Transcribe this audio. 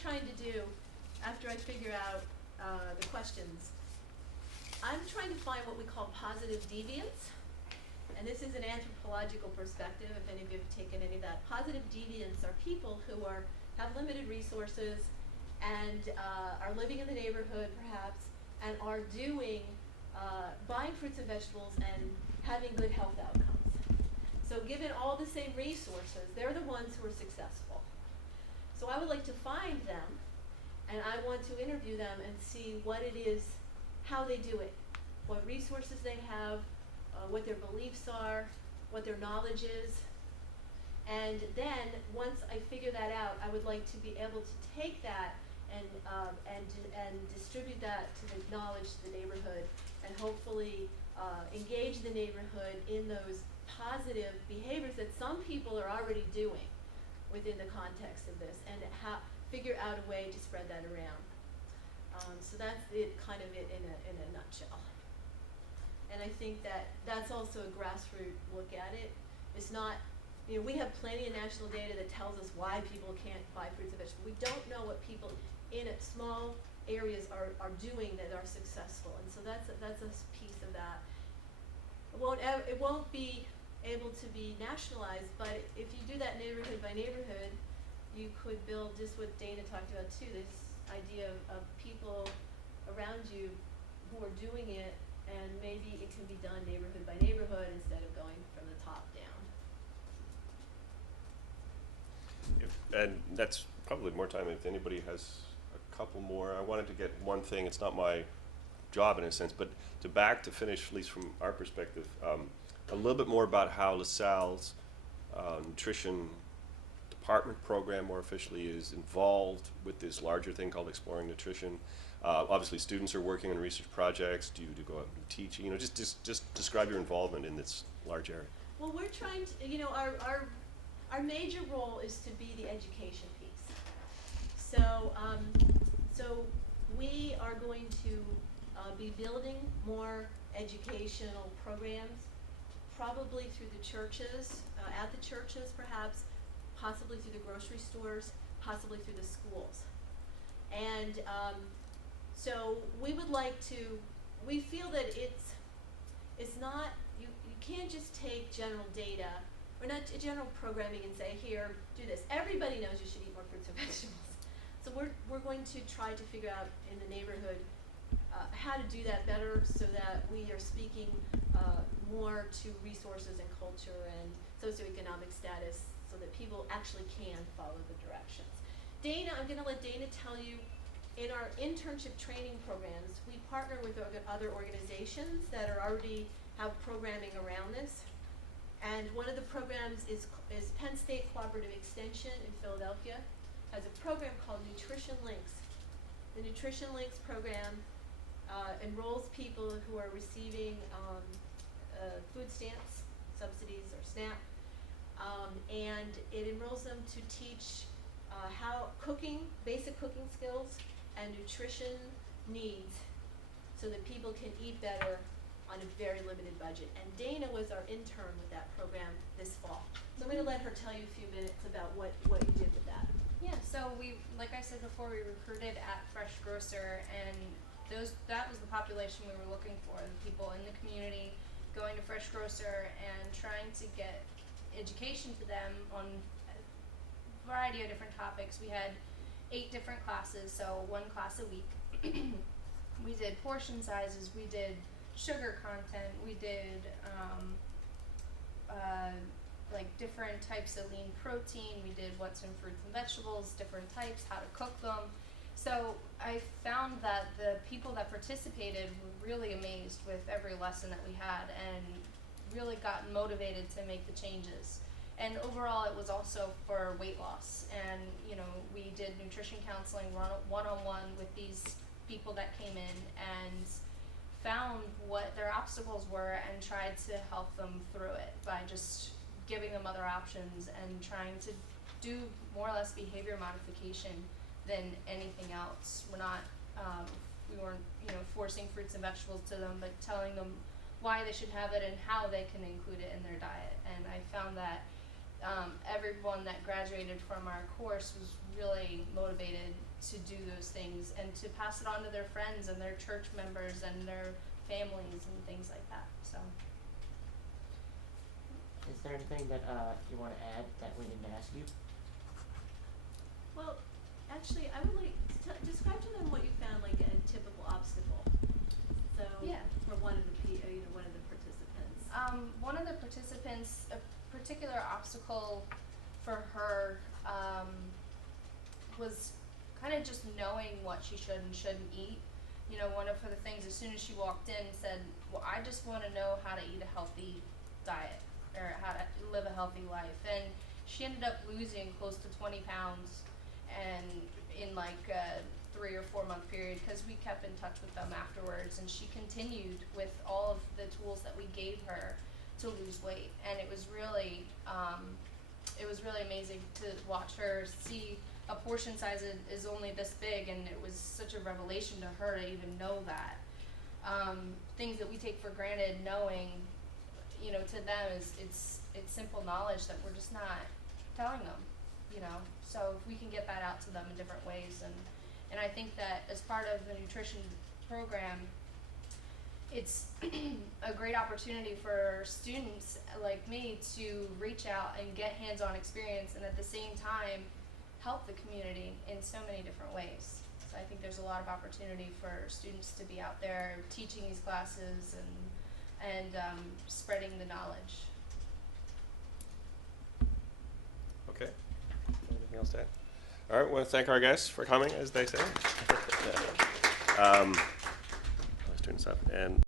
trying to do, after I figure out the questions, I'm trying to find what we call positive deviance. And this is an anthropological perspective, if any of you have taken any of that. Positive deviants are people who have limited resources and are living in the neighborhood, perhaps, and are doing, buying fruits and vegetables and having good health outcomes. So given all the same resources, they're the ones who are successful. So I would like to find them, and I want to interview them and see what it is, how they do it, what resources they have, what their beliefs are, what their knowledge is. And then, once I figure that out, I would like to be able to take that and distribute that to the knowledge to the neighborhood, and hopefully engage the neighborhood in those positive behaviors that some people are already doing within the context of this, and figure out a way to spread that around. So that's it, kind of it in a nutshell. And I think that's also a grassroots look at it. It's not, we have plenty of national data that tells us why people can't buy fruits and vegetables. We don't know what people in small areas are doing that are successful, and so that's a piece of that. It won't be able to be nationalized, but if you do that neighborhood by neighborhood, you could build just what Dana talked about too, this idea of people around you who are doing it, and maybe it can be done neighborhood by neighborhood instead of going from the top down. And that's probably more time if anybody has a couple more. I wanted to get one thing, it's not my job in a sense, but to finish, at least from our perspective, a little bit more about how LaSalle's nutrition department program more officially is involved with this larger thing called Exploring Nutrition. Obviously students are working on research projects. Do you go out and teach? Just describe your involvement in this large area. Well, we're trying to, our major role is to be the education piece. So, so we are going to be building more educational programs, probably through the churches, at the churches perhaps, possibly through the grocery stores, possibly through the schools. And so we would like to, we feel that it's not, you can't just take general data, or not general programming and say, here, do this. Everybody knows you should eat more fruits and vegetables. So we're going to try to figure out in the neighborhood how to do that better so that we are speaking more to resources and culture and socioeconomic status so that people actually can follow the directions. Dana, I'm going to let Dana tell you, in our internship training programs, we partner with other organizations that already have programming around this. And one of the programs is Penn State Cooperative Extension in Philadelphia has a program called Nutrition Links. The Nutrition Links program enrolls people who are receiving food stamps, subsidies, or SNAP, and it enrolls them to teach basic cooking skills and nutrition needs so that people can eat better on a very limited budget. And Dana was our intern with that program this fall. So I'm going to let her tell you a few minutes about what you did with that. Yeah, so like I said before, we recruited at Fresh Grocer, and that was the population we were looking for, the people in the community going to Fresh Grocer and trying to get education to them on a variety of different topics. We had 8 different classes, so 1 class a week. We did portion sizes, we did sugar content, we did like different types of lean protein, we did what's in fruits and vegetables, different types, how to cook them. So I found that the people that participated were really amazed with every lesson that we had and really got motivated to make the changes. And overall, it was also for weight loss. And we did nutrition counseling one-on-one with these people that came in and found what their obstacles were and tried to help them through it by just giving them other options and trying to do more or less behavior modification than anything else. We're not, we weren't, forcing fruits and vegetables to them, but telling them why they should have it and how they can include it in their diet. And I found that everyone that graduated from our course was really motivated to do those things and to pass it on to their friends and their church members and their families and things like that. So Is there anything that you want to add that we didn't ask you? Well, actually, I would like to describe to them what you found like a typical obstacle. So Yeah. for one of the one of the participants. one of the participants, a particular obstacle for her was kind of just knowing what she should and shouldn't eat. You know, one of her things, as soon as she walked in, said, well, I just want to know how to eat a healthy diet or how to live a healthy life. And she ended up losing close to 20 pounds and in like a 3 or 4 month period, because we kept in touch with them afterwards, and she continued with all of the tools that we gave her to lose weight. And it was really amazing to watch her see a portion size is only this big, and it was such a revelation to her to even know that. Things that we take for granted, knowing, you know, to them it's simple knowledge that we're just not telling them, you know. So if we can get that out to them in different ways, and I think that as part of the nutrition program, it's a great opportunity for students like me to reach out and get hands-on experience, and at the same time help the community in so many different ways. So I think there's a lot of opportunity for students to be out there teaching these classes and spreading the knowledge. Okay. Anything else to add? All right, well, thank our guests for coming, as they say. Let's turn this up. And